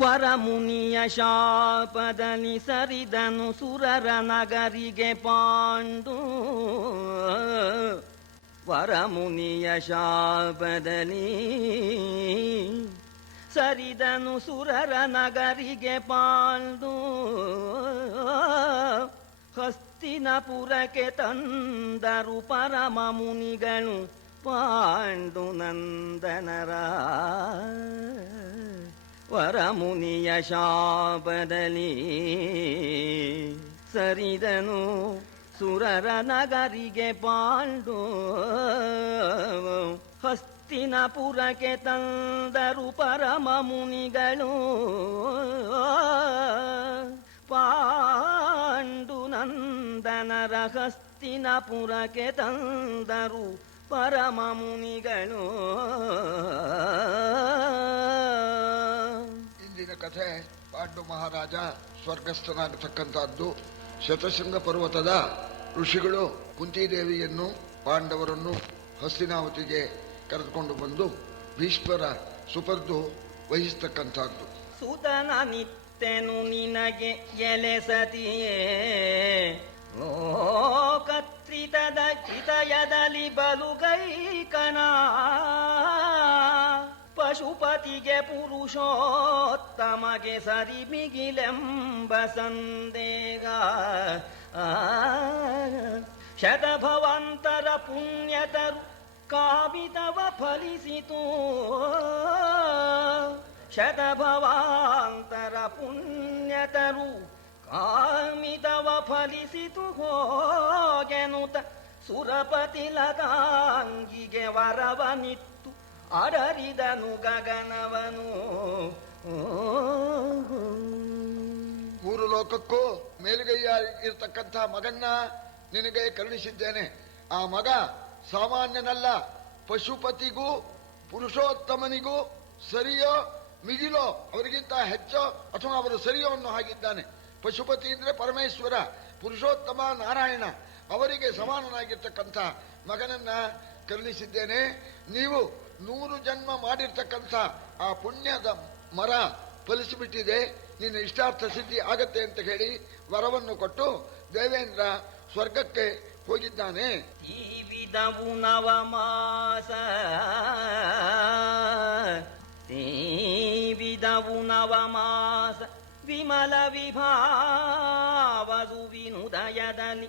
ವರಮುನಿಯ ಶಾಪದಲ್ಲಿ ಸರಿದನು ಸುರರ ನಗರಿಗೆ ಪಾಂಡು. ವರಮುನಿಯ ಶಾಪದಲ್ಲಿ ಸರಿದನು ಸುರರ ನಗರಿಗೆ ಪಾಂಡು. ಹಸ್ತಿನಪುರಕ್ಕೆ ತಂದರು ಪರಮ ಮುನಿಗಳು ಪಾಂಡು ನಂದನರ. ವರಮುನಿಯ ಶಾಪದಲ್ಲಿ ಸರಿದನು ಸುರರ ನಗರಿಗೆ ಪಾಂಡು. ಹಸ್ತಿನಪುರಕ್ಕೆ ತಂದರು ಪರಮ ಮುನಿಗಳು ಪಾಂಡು ನಂದನರ. ಹಸ್ತಿನಪುರಕ್ಕೆ ತಂದರು ಪರಮ ಮುನಿಗಳು. ಇಂದಿನ ಕಥೆ ಪಾಂಡು ಮಹಾರಾಜ ಸ್ವರ್ಗಸ್ಥನಾಗತಕ್ಕಂಥದ್ದು. ಶತಶೃಂಗ ಪರ್ವತದ ಋಷಿಗಳು ಕುಂತಿದೇವಿಯನ್ನು ಪಾಂಡವರನ್ನು ಹಸ್ತಿನಾವತಿಗೆ ಕರೆದುಕೊಂಡು ಬಂದು ಭೀಷ್ಮರ ಸುಪರ್ದು ವಹಿಸ್ತಕ್ಕಂಥದ್ದು. ಸುತನ ನಿತ್ಯನು ನಿನಗೆ ಎಲೆ ಸತಿಯೇ ಲೋಕತ್ರಿತದ ಹಿತಯದಲ್ಲಿ ಬಲುಗೈಕಣ. ಪಶುಪತಿಗೆ ಪುರುಷೋತ್ತಮಗೆ ಸರಿ ಮಿಗಿಲೆಂಬ ಸಂದೇಹ. ಶತಭವಂತರ ಪುಣ್ಯತರು ಕಾಮಿತವ ಫಲಿಸಿತು. ಶತಭವಾಂತರ ಪುಣ್ಯತರು ಕಾಮಿತವ ಫಲಿಸಿತು. ಹೋಗೆನುತ ಸುರಪತಿ ಲಗಾಂಗಿಗೆ ವರವನಿತ್ತು ಅರರಿದನು ಗಗನವನು. ಮೂರು ಲೋಕಕ್ಕೂ ಮೇಲುಗೈಯ ಇರತಕ್ಕಂಥ ಮಗನ್ನ ನಿನಗೆ ಕರುಣಿಸಿದ್ದೇನೆ. ಆ ಮಗ ಸಾಮಾನ್ಯನಲ್ಲ. ಪಶುಪತಿಗೂ ಪುರುಷೋತ್ತಮನಿಗೂ ಸರಿಯೋ ಮಿಗಿಲೋ ಅವರಿಗಿಂತ ಹೆಚ್ಚೋ ಅಥವಾ ಅವರು ಸರಿಯೋ ಅನ್ನೋ ಹಾಗಿದ್ದಾನೆ. ಪಶುಪತಿ ಅಂದ್ರೆ ಪರಮೇಶ್ವರ, ಪುರುಷೋತ್ತಮ ನಾರಾಯಣ, ಅವರಿಗೆ ಸಮಾನನಾಗಿರ್ತಕ್ಕಂಥ ಮಗನನ್ನ ಕರುಣಿಸಿದ್ದೇನೆ. ನೀವು 100 ಜನ್ಮ ಮಾಡಿರ್ತಕ್ಕಂಥ ಆ ಪುಣ್ಯದ ಮರ ಫಲಿಸಿಬಿಟ್ಟಿದೆ, ನಿನ್ನ ಇಷ್ಟಾರ್ಥ ಸಿದ್ಧಿ ಆಗತ್ತೆ ಅಂತ ಹೇಳಿ ವರವನ್ನು ಕೊಟ್ಟು ದೇವೇಂದ್ರ ಸ್ವರ್ಗಕ್ಕೆ ಹೋಗಿದ್ದಾನೆ. ಈ ವಿಧವು ನವಮಾಸ ವಿಮಲ ವಿಭಾವದು ವಿನುದಯದಲ್ಲಿ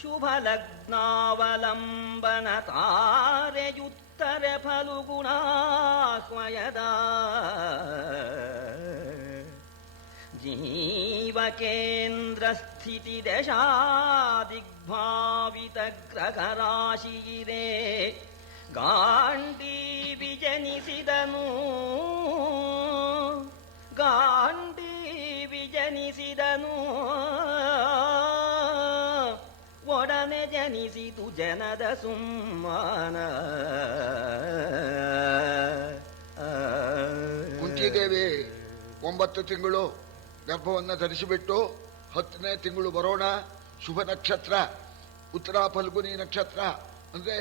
ಶುಭ ಲಗ್ನಾವಲಂಬನ ತಾರೆಯುತ್ತರೆ ಫಲುಗುಣಾಹ್ವಯದ. ಜೀವಕೇಂದ್ರ ಸ್ಥಿತಿ ದಶಾದಿಗ್ಭಾವಿತ ಗ್ರಹರಾಶಿಯಿದೆ. ಗಾಂಡೀವಿ ಜನಿಸಿದನು ಒಡನೆ ಜನಿಸಿತು ಜನದ ಸುಮ್ಮಾನ. ಕುಂತಿದೇವಿ 9 ತಿಂಗಳು ಗರ್ಭವನ್ನು ಧರಿಸಿಬಿಟ್ಟು 10ನೇ ತಿಂಗಳು ಬರೋಣ ಶುಭ ನಕ್ಷತ್ರ ಉತ್ತರ ಫಲ್ಗುನಿ ನಕ್ಷತ್ರ ಅಂದ್ರೆ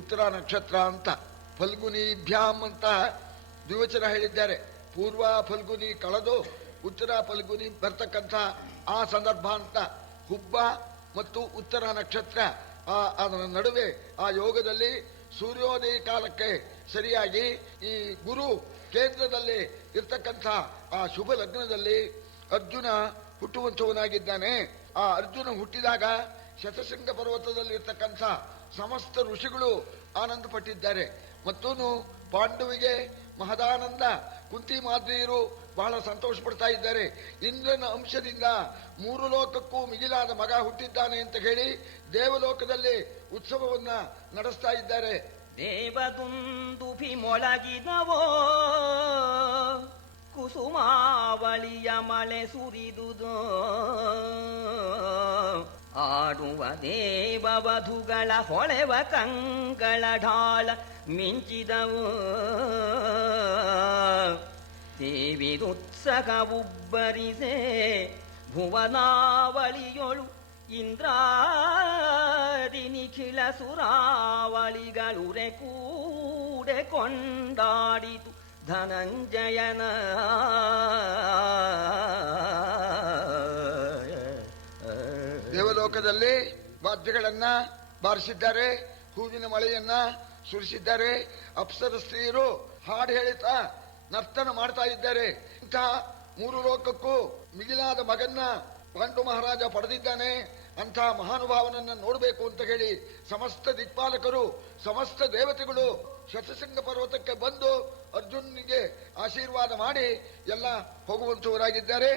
ಉತ್ತರ ನಕ್ಷತ್ರ ಅಂತ. ಫಲ್ಗುನಿಭ್ಯಾಂ ಅಂತ ದ್ವಿವಚನ ಹೇಳಿದ್ದಾರೆ. ಪೂರ್ವ ಫಲ್ಗುನಿ ಕಳೆದು ಉತ್ತರ ಫಲ್ಗುನಿ ಬರ್ತಕ್ಕಂಥ ಆ ಸಂದರ್ಭ ಅಂತ. ಹುಬ್ಬ ಮತ್ತು ಉತ್ತರ ನಕ್ಷತ್ರ ಅದರ ನಡುವೆ ಆ ಯೋಗದಲ್ಲಿ ಸೂರ್ಯೋದಯ ಕಾಲಕ್ಕೆ ಸರಿಯಾಗಿ ಈ ಗುರು ಕೇಂದ್ರದಲ್ಲಿ ಇರ್ತಕ್ಕಂಥ ಆ ಶುಭ ಲಗ್ನದಲ್ಲಿ ಅರ್ಜುನ ಹುಟ್ಟುವಂತವನಾಗಿದ್ದಾನೆ. ಆ ಅರ್ಜುನ ಹುಟ್ಟಿದಾಗ ಶತಶೃಂಗ ಪರ್ವತದಲ್ಲಿ ಇರ್ತಕ್ಕಂಥ ಸಮಸ್ತ ಋಷಿಗಳು ಆನಂದ ಪಟ್ಟಿದ್ದಾರೆ. ಮತ್ತೂ ಪಾಂಡುವಿಗೆ ಮಹದಾನಂದ. ಕುಂತಿ ಮಾದ್ರಿಯರು ಬಹಳ ಸಂತೋಷ ಪಡ್ತಾ ಇದ್ದಾರೆ. ಇಂದ್ರನ ಅಂಶದಿಂದ 3 ಲೋಕಕ್ಕೂ ಮಿಗಿಲಾದ ಮಗ ಹುಟ್ಟಿದ್ದಾನೆ ಅಂತ ಹೇಳಿ ದೇವಲೋಕದಲ್ಲಿ ಉತ್ಸವವನ್ನ ನಡೆಸ್ತಾ ಇದ್ದಾರೆ. ದೇವದುಂದುಭಿ ಮೊಳಗಿದವೋ ಕುಸುಮಾವಳಿಯ ಮಳೆ ಸುರಿದುದೋ. ಆಡುವ ದೇವವಧುಗಳ ಹೊಳೆವ ಕಂಗಳ ಢಾಳ ಮಿಂಚಿದವು. ದೇವಿರುತ್ಸಕವುಬ್ಬರಿಸೆ ಭುವನಾವಳಿಯೊಳು ಇಂದ್ರಾದಿ ನಿಖಿಲ ಸುರಾವಳಿಗಳುರೆ ಕೂಡೆ ಕೊಂಡಾಡಿತು ಧನಂಜಯನ. ದೇವಲೋಕದಲ್ಲಿ ವಾದ್ಯಗಳನ್ನ ಬಾರಿಸಿದ್ದಾರೆ, ಹೂವಿನ ಮಳೆಯನ್ನ ಸುರಿಸಿದ್ದಾರೆ, ಅಪ್ಸರ ಸ್ತ್ರೀಯರು ಹಾಡು ಹೇಳುತ್ತಾ ನರ್ತನ ಮಾಡ್ತಾ ಇದ್ದಾರೆ. ಇಂತಹ ಮೂರು ಲೋಕಕ್ಕೂ ಮಿಗಿಲಾದ ಮಗನ್ನ ಪಾಂಡು ಮಹಾರಾಜ ಪಡೆದಿದ್ದಾನೆ. ಅಂತಹ ಮಹಾನುಭಾವನನ್ನ ನೋಡಬೇಕು ಅಂತ ಹೇಳಿ ಸಮಸ್ತ ದಿಕ್ಪಾಲಕರು, ಸಮಸ್ತ ದೇವತೆಗಳು ಶತಶೃಂಗ ಪರ್ವತಕ್ಕೆ ಬಂದು ಅರ್ಜುನ್ನಿಗೆ ಆಶೀರ್ವಾದ ಮಾಡಿ ಎಲ್ಲ ಹೋಗುವಂತವರಾಗಿದ್ದಾರೆ.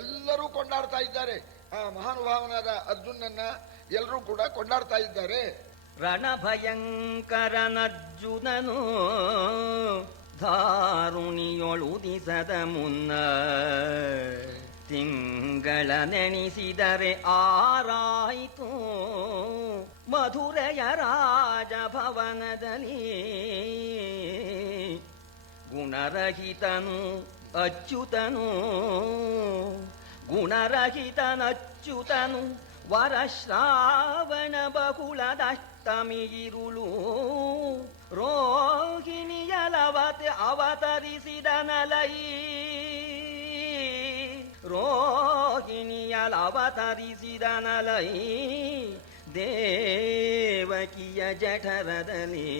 ಎಲ್ಲರೂ ಕೊಂಡಾಡ್ತಾ ಇದ್ದಾರೆ. ಆ ಮಹಾನುಭಾವನಾದ ಅರ್ಜುನನ್ನ ಎಲ್ಲರೂ ಕೂಡ ಕೊಂಡಾಡ್ತಾ ಇದ್ದಾರೆ. ರಣಭಯಂಕರನರ್ಜುನನು ಧಾರುಣಿಯೊಳುದಿಸದ ಮುನ್ನ ತಿಂಗಳ ನೆನೆಸಿದರೆ ಆರಾಯಿತು ಮಧುರೆಯ ರಾಜಭವನದಲ್ಲಿ. ಗುಣರಹಿತನು ಅಚ್ಯುತನು, ಗುಣರಹಿತನಚ್ಯುತನು ವರಶ್ರಾವಣ ಬಹುಳದಷ್ಟಮಿ ಇರುಳು ರೋಹಿಣಿಯಲವತೆ ಅವತರಿಸಿದನಲೈ. ರೋಹಿಣಿಯಲವತರಿಸಿದನಲೈ ದೇವಕಿಯ ಜಠರದಲ್ಲಿ.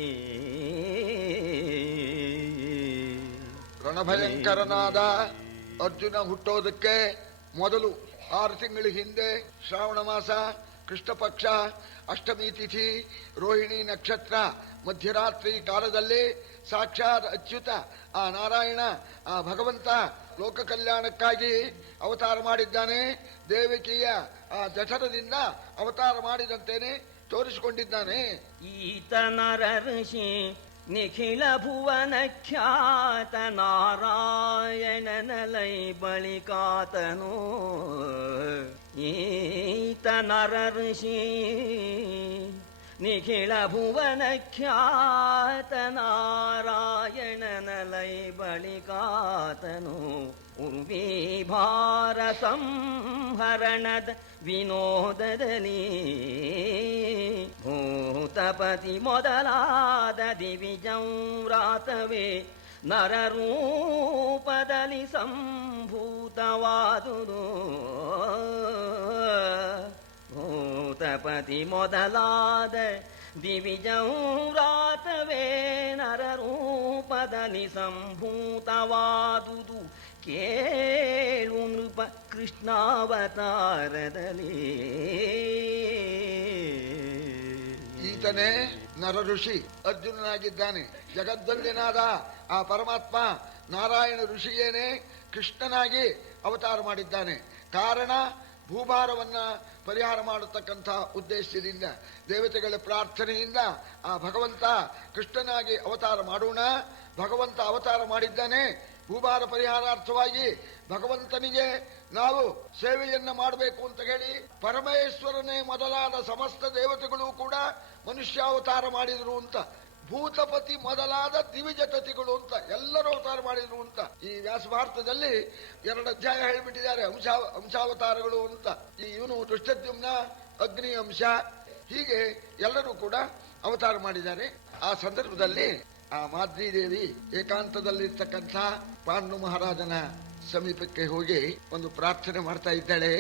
ರಣಭಯಂಕರನಾದ ಅರ್ಜುನ ಹುಟ್ಟೋದಕ್ಕೆ ಮೊದಲು 6 ತಿಂಗಳ ಹಿಂದೆ ಶ್ರಾವಣ ಮಾಸ ಕೃಷ್ಣ ಪಕ್ಷ ಅಷ್ಟಮಿ ತಿಥಿ ರೋಹಿಣಿ ನಕ್ಷತ್ರ ಮಧ್ಯರಾತ್ರಿ ಕಾಲದಲ್ಲಿ ಸಾಕ್ಷಾತ್ ಅಚ್ಯುತ ಆ ನಾರಾಯಣ ಆ ಭಗವಂತ ಲೋಕ ಕಲ್ಯಾಣಕ್ಕಾಗಿ ಅವತಾರ ಮಾಡಿದ್ದಾನೆ. ದೇವಕಿಯ ಆ ಜಠರದಿಂದ ಅವತಾರ ಮಾಡಿದಂತೇನೆ ತೋರಿಸಿಕೊಂಡಿದ್ದಾನೆ. ಈತ ನರ ಋಷಿ ನಿಖಿಲ ಭುವನ ಖ್ಯಾತ ನಾರಾಯಣನಲೈ ಬಳಿಕಾತನು. ಈತ ನರ ಋಷಿ ನಿಖಿಲ ಭುವನ ಖ್ಯಾತ ನಾರಾಯಣನಲೈ ಬಳಿಕಾತನು. ಉರ್ವಿ ಭಾರ ಸಂಹರಣದ ವಿನೋದದಲ್ಲಿ ಭೂತಪತಿ ಮೊದಲಾದ ದಿವಿಜಂರಾತವೇ ನರರೂಪದಲ್ಲಿ ಸಂಭೂತವಾದುದು. ಭೂತಪತಿ ಮೊದಲಾದ ದಿವಿಜಂರಾತವೇ ನರರೂಪದಲ್ಲಿ ಸಂಭೂತವಾದುದು. ಕೇಳು ನೃಪ ಕೃಷ್ಣಾವತಾರದಲ್ಲಿ. ಈತನೇ ನರ ಋಷಿ ಅರ್ಜುನನಾಗಿದ್ದಾನೆ. ಜಗದ್ದೊಂದಿನಾದ ಆ ಪರಮಾತ್ಮ ನಾರಾಯಣ ಋಷಿಯೇನೆ ಕೃಷ್ಣನಾಗಿ ಅವತಾರ ಮಾಡಿದ್ದಾನೆ. ಕಾರಣ ಭೂಭಾರವನ್ನ ಪರಿಹಾರ ಮಾಡತಕ್ಕಂಥ ಉದ್ದೇಶದಿಂದ ದೇವತೆಗಳ ಪ್ರಾರ್ಥನೆಯಿಂದ ಆ ಭಗವಂತ ಕೃಷ್ಣನಾಗಿ ಅವತಾರ ಮಾಡೋಣ. ಭಗವಂತ ಅವತಾರ ಮಾಡಿದ್ದಾನೆ ಭೂಭಾರ ಪರಿಹಾರಾರ್ಥವಾಗಿ. ಭಗವಂತನಿಗೆ ನಾವು ಸೇವೆಯನ್ನ ಮಾಡಬೇಕು ಅಂತ ಹೇಳಿ ಪರಮೇಶ್ವರನೇ ಮೊದಲಾದ ಸಮಸ್ತ ದೇವತೆಗಳು ಕೂಡ ಮನುಷ್ಯಾವತಾರ ಮಾಡಿದ್ರು ಅಂತ. ಭೂತಪತಿ ಮೊದಲಾದ ದಿವಿಜತತಿಗಳು ಅಂತ ಎಲ್ಲರೂ ಅವತಾರ ಮಾಡಿದ್ರು ಅಂತ ಈ ವ್ಯಾಸ ಭಾರತದಲ್ಲಿ 2 ಅಧ್ಯಾಯ ಹೇಳಿಬಿಟ್ಟಿದ್ದಾರೆ. ಅಂಶಾವತಾರಗಳು ಅಂತ. ಈ ಇವನು ದುಷ್ಟದ್ಯುಮ್ನ ಅಗ್ನಿ ಅಂಶ, ಹೀಗೆ ಎಲ್ಲರೂ ಕೂಡ ಅವತಾರ ಮಾಡಿದ್ದಾರೆ. ಆ ಸಂದರ್ಭದಲ್ಲಿ ಆ ಮಾದ್ರೀದೇವಿ ಏಕಾಂತದಲ್ಲಿರ್ತಕ್ಕಂಥ ಪಾಂಡು ಮಹಾರಾಜನ ಸಮೀಪಕ್ಕೆ ಹೋಗಿ ಒಂದು ಪ್ರಾರ್ಥನೆ ಮಾಡ್ತಾ ಇದ್ದಾಳೆ.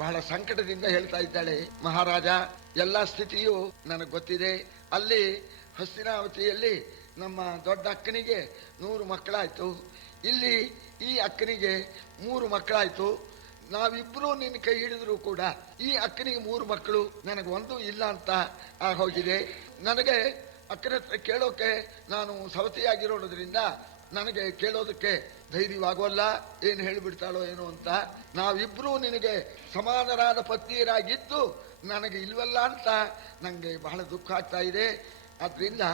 ಬಹಳ ಸಂಕಟದಿಂದ ಹೇಳ್ತಾ ಇದ್ದಾಳೆ, ಮಹಾರಾಜ, ಎಲ್ಲ ಸ್ಥಿತಿಯು ನನಗೆ ಗೊತ್ತಿದೆ. ಅಲ್ಲಿ ಹಸ್ತಿನಾವತಿಯಲ್ಲಿ ನಮ್ಮ ದೊಡ್ಡ ಅಕ್ಕನಿಗೆ 100 ಮಕ್ಕಳಾಯ್ತು. ಇಲ್ಲಿ ಈ ಅಕ್ಕನಿಗೆ 3 ಮಕ್ಕಳಾಯ್ತು. ನಾವಿಬ್ರು ನಿನ್ನ ಕೈ ಹಿಡಿದ್ರು ಕೂಡ ಈ ಅಕ್ಕನಿಗೆ 3 ಮಕ್ಕಳು, ನನಗೆ ಒಂದು ಇಲ್ಲ ಅಂತ ಹೋಗಿದೆ. ನನಗೆ ಅಕ್ಕನ ಹತ್ರ ಕೇಳೋಕೆ ನಾನು ಸವತಿಯಾಗಿರೋದ್ರಿಂದ ನನಗೆ ಕೇಳೋದಕ್ಕೆ ಧೈರ್ಯವಾಗೋಲ್ಲ. ಏನು ಹೇಳಿಬಿಡ್ತಾಳೋ ಏನೋ ಅಂತ. ನಾವಿಬ್ರು ನಿನಗೆ ಸಮಾನರಾದ ಪತ್ನಿಯರಾಗಿದ್ದು ನನಗೆ ಇಲ್ವಲ್ಲ ಅಂತ ನನಗೆ ಬಹಳ ದುಃಖ ಆಗ್ತಾ ಇದೆ. ಆದ್ರಿಂದ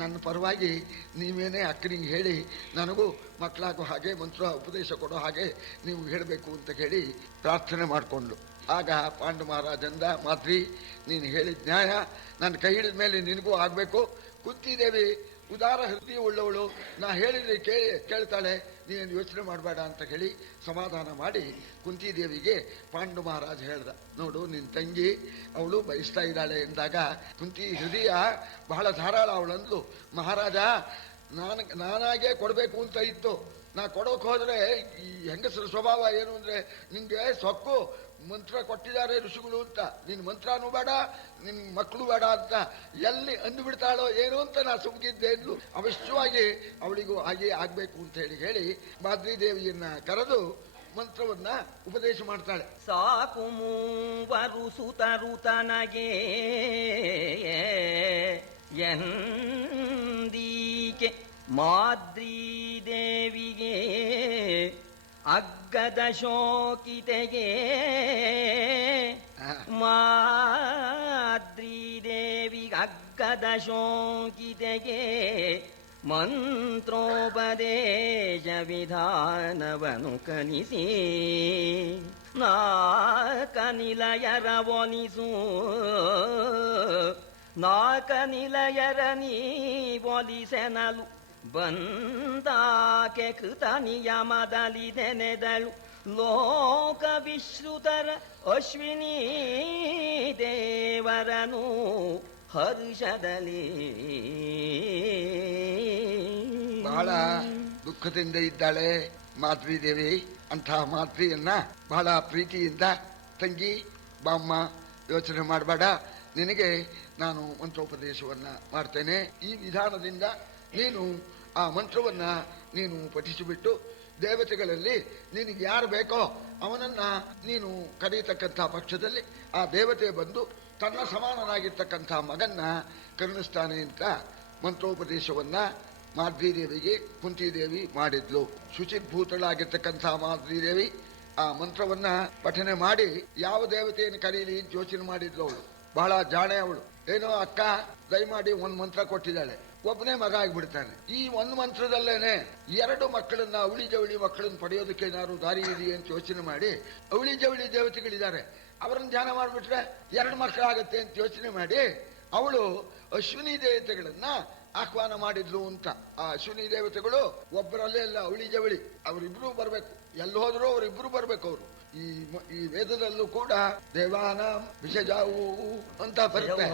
ನನ್ನ ಪರವಾಗಿ ನೀವೇನೇ ಅಕ್ಕನಿಗೆ ಹೇಳಿ ನನಗೂ ಮಕ್ಕಳಾಗೋ ಹಾಗೆ ಮಂತ್ರ ಉಪದೇಶ ಕೊಡೋ ಹಾಗೆ ನೀವು ಹೇಳಬೇಕು ಅಂತ ಹೇಳಿ ಪ್ರಾರ್ಥನೆ ಮಾಡಿಕೊಂಡು ಆಗ ಪಾಂಡು ಮಹಾರಾಜಂದ, ಮಾದ್ರಿ, ನೀನು ಹೇಳಿದ ನ್ಯಾಯ, ನನ್ನ ಕೈ ಹಿಡಿದ ಮೇಲೆ ನಿನಗೂ ಆಗಬೇಕು. ಕುಂತಿದೇವಿ ಉದಾರ ಹೃದಯ ಉಳ್ಳವಳು, ನಾ ಹೇಳಿದ್ರೆ ಕೇಳ್ತಾಳೆ, ನೀನು ಯೋಚನೆ ಮಾಡಬೇಡ ಅಂತ ಹೇಳಿ ಸಮಾಧಾನ ಮಾಡಿ ಕುಂತಿದೇವಿಗೆ ಪಾಂಡು ಮಹಾರಾಜ ಹೇಳ್ದ, ನೋಡು ನಿನ್ನ ತಂಗಿ ಅವಳು ಬಯಸ್ತಾ ಇದ್ದಾಳೆ ಎಂದಾಗ ಕುಂತಿ ಹೃದಯ ಬಹಳ ಧಾರಾಳ ಅವಳಂದ್ಲು, ಮಹಾರಾಜ ನಾನಾಗೆ ಕೊಡಬೇಕು ಅಂತ ಇತ್ತು, ನಾ ಕೊಡೋಕೆ ಹೋದ್ರೆ ಈ ಹೆಂಗಸರ ಸ್ವಭಾವ ಏನು ಅಂದ್ರೆ, ನಿಂಗೆ ಸೊಕ್ಕು ಮಂತ್ರ ಕೊಟ್ಟಿದ್ದಾರೆ ಋಷಿಗಳು ಅಂತ, ನಿನ್ ಮಂತ್ರನೂ ಬೇಡ ನಿನ್ ಮಕ್ಕಳು ಬೇಡ ಅಂತ ಎಲ್ಲಿ ಅಂದುಬಿಡ್ತಾಳೋ ಏನು ಅಂತ ನಾ ಸುಮ್ಗಿದ್ದೆ ಅಂದ್ಲು. ಅವಶ್ಯವಾಗಿ ಅವಳಿಗೂ ಹಾಗೆ ಆಗ್ಬೇಕು ಅಂತ ಹೇಳಿ ಮಾದ್ರಿ ದೇವಿಯನ್ನ ಕರೆದು ಮಂತ್ರವನ್ನ ಉಪದೇಶ ಮಾಡ್ತಾಳೆ. ಸಾಕು ಮೂವರು ಸುತರು ತನಗೆ ಎಂದೀಕೆ ಮಾದ್ರಿ ದೇವಿಗೆ ಅಗ್ಗದ ಶೋಕಿತೆಗೆ ಮಾದ್ರಿ ದೇವಿಗೆ ಅಗ್ಗದ ಶೋಕಿತೆಗೆ ಮಂತ್ರೋಪದೇಶ ವಿಧಾನವನು ಕಲಿಸಿ ನಾಕನಿಲಯರ ಒಲಿಸು ನಾಕನಿಲಯರ ನೀ ಒಲಿಸೆನಲು ಬಂದಾಕೆ ಕೃತ ನಿಯಮದಲ್ಲಿ ನೆನೆದಳು ಲೋಕ ವಿಶ್ರುತರ ಅಶ್ವಿನಿ ದೇವರನು ಹರ್ಷದಲ್ಲಿ ಬಹಳ ದುಃಖದಿಂದ ಇದ್ದಾಳೆ ಮಾದ್ರಿ ದೇವಿ. ಅಂತಹ ಮಾದ್ರಿಯನ್ನ ಬಹಳ ಪ್ರೀತಿಯಿಂದ, ತಂಗಿ ಬಾಮ್ಮ ಯೋಚನೆ ಮಾಡಬೇಡ, ನಿನಗೆ ನಾನು ಮಂತ್ರೋಪದೇಶವನ್ನ ಮಾಡ್ತೇನೆ. ಈ ವಿಧಾನದಿಂದ ನೀನು ಆ ಮಂತ್ರವನ್ನ ನೀನು ಪಠಿಸಿಬಿಟ್ಟು ದೇವತೆಗಳಲ್ಲಿ ನಿನಗೆ ಯಾರು ಬೇಕೋ ಅವನನ್ನ ನೀನು ಕರೆಯತಕ್ಕಂಥ ಪಕ್ಷದಲ್ಲಿ ಆ ದೇವತೆ ಬಂದು ತನ್ನ ಸಮಾನನಾಗಿರ್ತಕ್ಕಂಥ ಮಗನ್ನ ಕರುಣಿಸ್ತಾನೆ ಅಂತ ಮಂತ್ರೋಪದೇಶವನ್ನ ಮಾದ್ರಿದೇವಿಗೆ ಕುಂತಿದೇವಿ ಮಾಡಿದ್ಲು. ಶುಚಿಭೂತಳಾಗಿರ್ತಕ್ಕಂಥ ಮಾದ್ರಿದೇವಿ ಆ ಮಂತ್ರವನ್ನ ಪಠನೆ ಮಾಡಿ ಯಾವ ದೇವತೆಯನ್ನು ಕರೀಲಿ ಅಂತ ಯೋಚನೆ ಮಾಡಿದ್ಲು. ಅವಳು ಬಹಳ ಜಾಣೆ. ಅವಳು ಏನೋ ಅಕ್ಕ ದಯಮಾಡಿ ಒಂದ್ ಮಂತ್ರ ಕೊಟ್ಟಿದ್ದಾಳೆ, ಒಬ್ಬನೇ ಮಗ ಆಗ್ಬಿಡ್ತಾನೆ. ಈ ಒಂದು ಮಂತ್ರದಲ್ಲೇನೆ ಎರಡು ಮಕ್ಕಳನ್ನ, ಅವಳಿ ಜವಳಿ ಮಕ್ಕಳನ್ನ ಪಡೆಯೋದಕ್ಕೆ ಏನಾದ್ರು ದಾರಿ ಇದೆಯೇ ಅಂತ ಯೋಚನೆ ಮಾಡಿ, ಅವಳಿ ಜವಳಿ ದೇವತೆಗಳಿದ್ದಾರೆ ಅವರನ್ನ ಧ್ಯಾನ ಮಾಡಿಬಿಟ್ರೆ ಎರಡು ಮಕ್ಕಳಾಗತ್ತೆ ಅಂತ ಯೋಚನೆ ಮಾಡಿ ಅವಳು ಅಶ್ವಿನಿ ದೇವತೆಗಳನ್ನ ಆಹ್ವಾನ ಮಾಡಿದ್ಲು ಅಂತ. ಆ ಅಶ್ವಿನಿ ದೇವತೆಗಳು ಒಬ್ಬರಲ್ಲೇ ಅಲ್ಲ, ಅವಳಿ ಜವಳಿ ಅವರಿಬ್ರು ಬರ್ಬೇಕು, ಎಲ್ಲಿ ಹೋದ್ರು ಅವರಿಬ್ರು ಬರ್ಬೇಕು. ಅವರು ಈ ವೇದದಲ್ಲೂ ಕೂಡ ದೇವಾನ ವಿಷಜಾವು ಅಂತ ಬರುತ್ತೆ.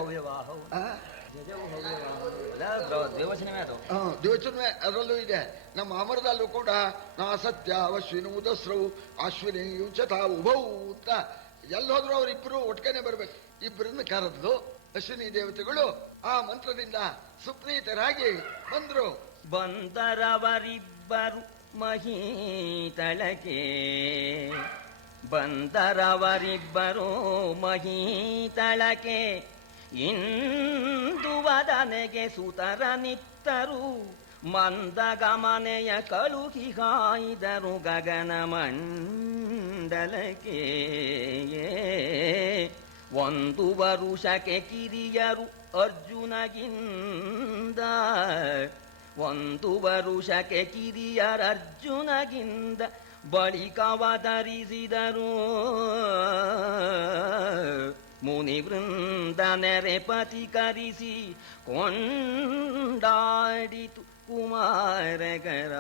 ದೇವಚನೆ ಅದರಲ್ಲೂ ಇದೆ. ನಮ್ಮ ಅಮರದಲ್ಲೂ ಕೂಡ ನಾ ಸತ್ಯ ಅಶ್ವಿನಿ ಉದಸ್ರವು ಅಶ್ವಿನಿ ಯುಚತಾ ಉಭೌ ಅಂತ ಎಲ್ಲಿ ಹೋದ್ರು ಅವರಿಬ್ಬರು ಒಟ್ಟಿಗೆನೆ ಬರ್ಬೇಕು. ಇಬ್ಬರನ್ನು ಕರೆದು ಅಶ್ವಿನಿ ದೇವತೆಗಳು ಆ ಮಂತ್ರದಿಂದ ಸುಪ್ರೀತರಾಗಿ ಬಂದ್ರು. ಬಂದರವರಿಬ್ಬರು ಮಹೀತಳಕೆ, ಬಂದರವರಿಬ್ಬರು ಮಹೀತಳಕೆ, ಇಂದು ವದನೆಗೆ ಸುತರ ನಿತ್ತರು ಮಂದಗಮನೆಯ ಕಳುಹಿ ಹಾಯ್ದರು ಗಗನ ಮಂಡಲಕ್ಕೆ. ಒಂದು ವರುಷಕ್ಕೆ ಕಿರಿಯರು ಅರ್ಜುನಗಿಂದ, ಒಂದು ವರುಷಕ್ಕೆ ಕಿರಿಯರ ಅರ್ಜುನಗಿಂದ ಬಳಿಕವತರಿಸಿದರು ಮುನಿವೃಂದ ನೆರೆಪತಿ ಕರಿಸಿ ಕೊಂಡಾಡಿತು ಕುಮಾರಗರ.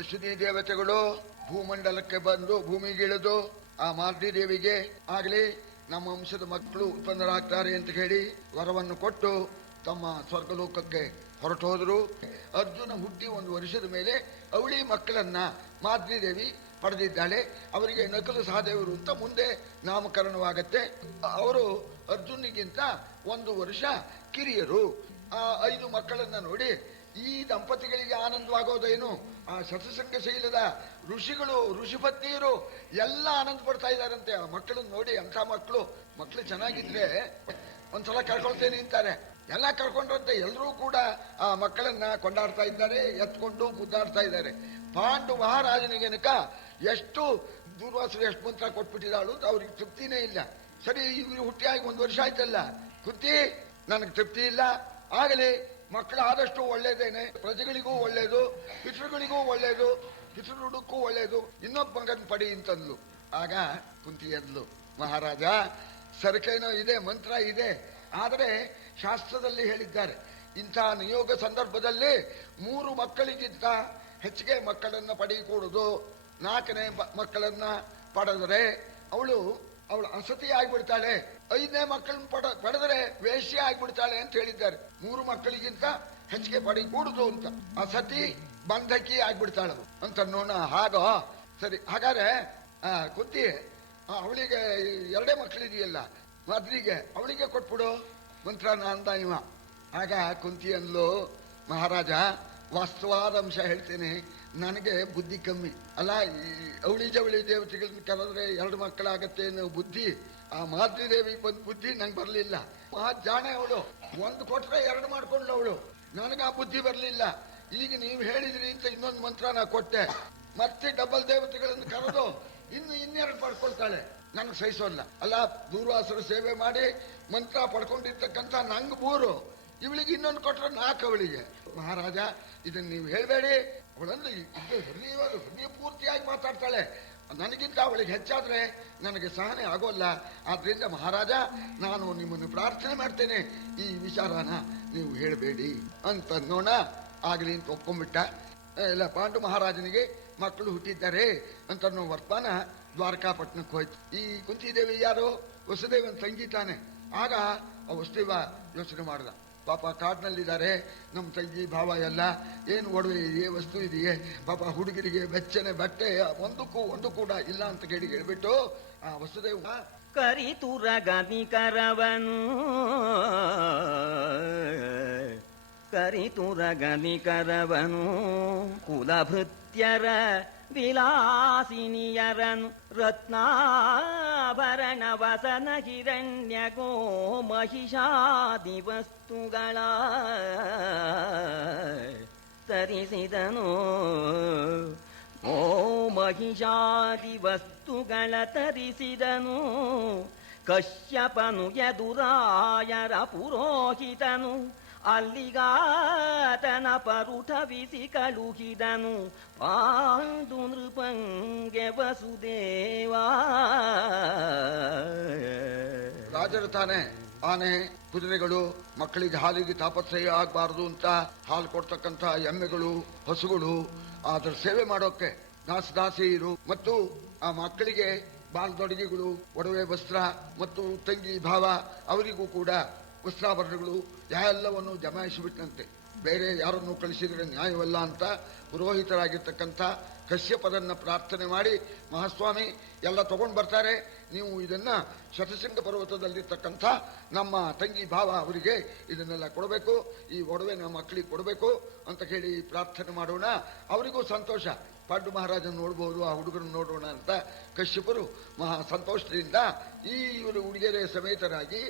ಅಶ್ವಿನಿ ದೇವತೆಗಳು ಭೂಮಂಡಲಕ್ಕೆ ಬಂದು ಭೂಮಿಗಿಳಿದು ಆ ಮಾದ್ರಿ ದೇವಿಗೆ ಆಗಲಿ ನಮ್ಮ ವಂಶದ ಮಕ್ಕಳು ಉತ್ಪನ್ನರಾಗ್ತಾರೆ ಅಂತ ಹೇಳಿ ವರವನ್ನು ಕೊಟ್ಟು ತಮ್ಮ ಸ್ವರ್ಗಲೋಕಕ್ಕೆ ಹೊರಟೋದ್ರು. ಅರ್ಜುನ ಹುಟ್ಟಿ ಒಂದು ವರ್ಷದ ಮೇಲೆ ಅವಳಿ ಮಕ್ಕಳನ್ನ ಮಾದ್ರಿ ದೇವಿ ಪಡೆದಿದ್ದಾಳೆ. ಅವರಿಗೆ ನಕಲು ಸಹದೇವರು ಅಂತ ಮುಂದೆ ನಾಮಕರಣವಾಗತ್ತೆ. ಅವರು ಅರ್ಜುನಿಗಿಂತ ಒಂದು ವರ್ಷ ಕಿರಿಯರು. ಆ 5 ಮಕ್ಕಳನ್ನ ನೋಡಿ ಈ ದಂಪತಿಗಳಿಗೆ ಆನಂದವಾಗೋದೇನು, ಆ ಶತಸಂಗ ಶೈಲದ ಋಷಿಗಳು ಋಷಿಪತ್ನಿಯರು ಎಲ್ಲ ಆನಂದ ಪಡ್ತಾ ಇದ್ದಾರಂತೆ ಆ ಮಕ್ಕಳನ್ನ ನೋಡಿ. ಅಂತ ಮಕ್ಕಳು ಚೆನ್ನಾಗಿದ್ರೆ ಒಂದ್ಸಲ ಕರ್ಕೊಳ್ತೇನೆ ಅಂತಾರೆ. ಎಲ್ಲ ಕರ್ಕೊಂಡ್ರಂತೆ ಎಲ್ಲರೂ ಕೂಡ ಆ ಮಕ್ಕಳನ್ನ ಕೊಂಡಾಡ್ತಾ ಇದ್ದಾರೆ, ಎತ್ಕೊಂಡು ಮುದ್ದಾಡ್ತಾ ಇದ್ದಾರೆ. ಪಾಂಡು ಮಹಾರಾಜನಿಗೆನಕ ಎಷ್ಟು ದೂರ್ವಾಸರು ಎಷ್ಟು ಮಂತ್ರ ಕೊಟ್ಬಿಟ್ಟಿದ್ದಾಳು ಅಂತ ಅವ್ರಿಗೆ ತೃಪ್ತಿನೇ ಇಲ್ಲ. ಸರಿ, ಇವ್ರು ಹುಟ್ಟಿಯಾಗಿ 1 ವರ್ಷ ಆಯ್ತಲ್ಲ, ಕುಂತಿ ನನಗೆ ತೃಪ್ತಿ ಇಲ್ಲ, ಆಗಲಿ ಮಕ್ಕಳು ಆದಷ್ಟು ಒಳ್ಳೇದೇನೆ, ಪ್ರಜೆಗಳಿಗೂ ಒಳ್ಳೇದು, ಪಿತೃಗಳಿಗೂ ಒಳ್ಳೇದು, ಪಿತೃರುಡಕ್ಕೂ ಒಳ್ಳೇದು, ಇನ್ನೊಬ್ಬ ಮಗನ್ ಪಡಿ ಅಂತಂದ್ಲು. ಆಗ ಕುಂತಿ ಅಂದ್ಲು, ಮಹಾರಾಜ ಸರಕೇನೋ ಇದೆ, ಮಂತ್ರ ಇದೆ, ಆದರೆ ಶಾಸ್ತ್ರದಲ್ಲಿ ಹೇಳಿದ್ದಾರೆ ಇಂಥ ನಿಯೋಗ ಸಂದರ್ಭದಲ್ಲಿ 3 ಮಕ್ಕಳಿಗಿಂತ ಹೆಚ್ಚಿಗೆ ಮಕ್ಕಳನ್ನ ಪಡೆಯಕೂಡುದು. 4ನೇ ಮಕ್ಕಳನ್ನ ಪಡೆದರೆ ಅವಳು ಅಸತಿ ಆಗ್ಬಿಡ್ತಾಳೆ. 5ನೇ ಮಕ್ಕಳನ್ನ ಪಡೆದರೆ ವೇಶ್ಯ ಆಗ್ಬಿಡ್ತಾಳೆ ಅಂತ ಹೇಳಿದ್ದಾರೆ. 3 ಮಕ್ಕಳಿಗಿಂತ ಹೆಚ್ಚಿಗೆ ಪಡಿಕೂಡುದು ಅಂತ. ಆ ಸತಿ ಬಂಧಕಿ ಆಗ್ಬಿಡ್ತಾಳ ಅಂತ ನೋಡ. ಹಾಗೋ ಸರಿ, ಹಾಗಾದ್ರೆ ಕುಂತಿ ಅವಳಿಗೆ 2 ಮಕ್ಕಳಿದೆಯಲ್ಲ, ಮೊದಲಿಗೆ ಅವಳಿಗೆ ಕೊಟ್ಬಿಡು ಮಂತ್ರನ ಅಂದ ಇವ. ಆಗ ಕುಂತಿ ಅಂದ್ಲು, ಮಹಾರಾಜ ವಾಸ್ತವಾದ ಅಂಶ ಹೇಳ್ತೇನೆ, ನನಗೆ ಬುದ್ಧಿ ಕಮ್ಮಿ ಅಲ್ಲ. ಈ ಅವಳಿ ಜವಳಿ ದೇವತೆಗಳನ್ನ ಕರೆದ್ರೆ 2 ಮಕ್ಕಳಾಗತ್ತೆ ಅನ್ನೋ ಬುದ್ಧಿ ಆ ಮಾದ್ರಿ ದೇವಿ ಬಂದ್ ಬುದ್ಧಿ ನಂಗೆ ಬರ್ಲಿಲ್ಲ. ಜಾಣೆ ಅವಳು, 1 ಕೊಟ್ರೆ 2 ಮಾಡ್ಕೊಂಡ್ಲು ಅವಳು. ನನಗೆ ಆ ಬುದ್ಧಿ ಬರ್ಲಿಲ್ಲ. ಈಗ ನೀವು ಹೇಳಿದ್ರಿ ಅಂತ ಇನ್ನೊಂದು ಮಂತ್ರ ನಾ ಕೊಟ್ಟೆ, ಮತ್ತೆ ಡಬಲ್ ದೇವತೆಗಳನ್ನು ಕರೆದು ಇನ್ನೆರಡು ಪಡ್ಕೊಳ್ತಾಳೆ. ನನಗೆ ಸಹಿಸೋಲ್ಲ. ಅಲ್ಲ, ದೂರ್ವಾಸರು ಸೇವೆ ಮಾಡಿ ಮಂತ್ರ ಪಡ್ಕೊಂಡಿರ್ತಕ್ಕಂಥ ನಂಗೆ 3, ಇವಳಿಗೆ ಇನ್ನೊಂದು ಕೊಟ್ರೆ 4 ಅವಳಿಗೆ. ಮಹಾರಾಜ ಇದನ್ನ ನೀವು ಹೇಳ್ಬೇಡಿ. ಅವಳಂದ್ರೆ ಹೃದಯ ಪೂರ್ತಿಯಾಗಿ ಮಾತಾಡ್ತಾಳೆ. ನನಗಿಂತ ಅವಳಿಗೆ ಹೆಚ್ಚಾದ್ರೆ ನನಗೆ ಸಹನೆ ಆಗೋಲ್ಲ. ಆದ್ರಿಂದ ಮಹಾರಾಜ, ನಾನು ನಿಮ್ಮನ್ನು ಪ್ರಾರ್ಥನೆ ಮಾಡ್ತೇನೆ, ಈ ವಿಚಾರನ ನೀವು ಹೇಳಬೇಡಿ ಅಂತ ನೋಣ. ಆಗಲಿ ಅಂತ ಒಪ್ಕೊಂಡ್ಬಿಟ್ಟ. ಇಲ್ಲ, ಪಾಂಡು ಮಹಾರಾಜನಿಗೆ ಮಕ್ಕಳು ಹುಟ್ಟಿದ್ದಾರೆ ಅಂತ ಅನ್ನೋ ವರ್ತಮಾನ ದ್ವಾರಕಾಪಟ್ಟಣಕ್ಕೆ ಹೋಯ್ತು. ಈ ಕುಂತಿದೇವಿ ಯಾರು? ವಸುದೇವನ್ ತಂಗಿ ತಾನೆ. ಆಗ ಆ ವಸುದೇವ ಯೋಚನೆ ಮಾಡ್ದ, ಪಾಪ ಕಾಡಿನಲ್ಲಿದ್ದಾರೆ, ನಮ್ಮ ತಂಗಿ ಭಾವ ಎಲ್ಲ, ಏನು ಒಡವೆ ಇದೆಯೇ, ವಸ್ತು ಇದೆಯೇ, ಪಾಪ ಹುಡುಗರಿಗೆ ಬೆಚ್ಚನೆ ಬಟ್ಟೆ ಒಂದು ಕೂಡ ಇಲ್ಲ ಅಂತ ಕೇಳಿ ಹೇಳ್ಬಿಟ್ಟು ಆ ವಸುದೇವ ಕರಿತುರಗನಿ ಕರವನು ಕುಲಭೃತ್ಯರ ವಿಲಾಸಿನಿಯರನು ರತ್ನಾಭರಣ ವಸನ ಹಿರಣ್ಯಗೋ ಮಹಿಷಾದಿ ವಸ್ತುಗಳ ತರಿಸಿದನು. ಓ ಮಹಿಷಾದಿ ವಸ್ತುಗಳ ತರಿಸಿದನು. ಕಶ್ಯಪನು ಯದುರಾಯರ ಪುರೋಹಿತನು ಅಲ್ಲಿಗಾತನ ಪರುಠವಿಸಿ ಕಳುಹಿದನು. ಪಾಂಡು ನೃಪಂಗೆ ವಸುದೇವಾ. ರಾಜರು ತಾನೆ ಆನೆ ಕುದುರೆಗಳು ಮಕ್ಕಳಿಗೆ ಹಾಲಿಗೆ ತಾಪತ್ರಯ ಆಗಬಾರದು ಅಂತ ಹಾಲು ಕೊಡ್ತಕ್ಕಂಥ ಎಮ್ಮೆಗಳು, ಹಸುಗಳು, ಅದರ ಸೇವೆ ಮಾಡೋಕೆ ದಾಸದಾಸಿಯರು ಮತ್ತು ಆ ಮಕ್ಕಳಿಗೆ ಬಾಲ್ದೊಡಗಿಗಳು, ಒಡವೆ ವಸ್ತ್ರ ಮತ್ತು ತಂಗಿ ಭಾವ ಅವರಿಗೂ ಕೂಡ ವಸ್ತ್ರಾಭರಣಗಳು ಎಲ್ಲವನ್ನು ಜಮಾಯಿಸಿಬಿಟ್ಟಂತೆ. ಬೇರೆ ಯಾರನ್ನು ಕಳಿಸಿದ್ರೆ ನ್ಯಾಯವಲ್ಲ ಅಂತ ಪುರೋಹಿತರಾಗಿರ್ತಕ್ಕಂಥ ಕಶ್ಯಪದನ್ನ ಪ್ರಾರ್ಥನೆ ಮಾಡಿ, ಮಹಾಸ್ವಾಮಿ ಎಲ್ಲ ತಗೊಂಡು ಬರ್ತಾರೆ, ನೀವು ಇದನ್ನ ಶತಶೃಂಗ ಪರ್ವತದಲ್ಲಿರ್ತಕ್ಕಂಥ ನಮ್ಮ ತಂಗಿ ಭಾವ ಅವರಿಗೆ ಇದನ್ನೆಲ್ಲ ಕೊಡಬೇಕು, ಈ ಒಡವೆ ನಮ್ಮ ಮಕ್ಕಳಿಗೆ ಕೊಡಬೇಕು ಅಂತ ಹೇಳಿ ಪ್ರಾರ್ಥನೆ ಮಾಡೋಣ. ಅವರಿಗೂ ಸಂತೋಷ, ಪಾಂಡು ಮಹಾರಾಜನ ನೋಡ್ಬೋದು, ಆ ಹುಡುಗರನ್ನು ನೋಡೋಣ ಅಂತ ಕಶ್ಯಪರು ಮಹಾ ಸಂತೋಷದಿಂದ ಈ ಇವರು ಉಡುಗೆರೆ ಸಮೇತರಾಗಿ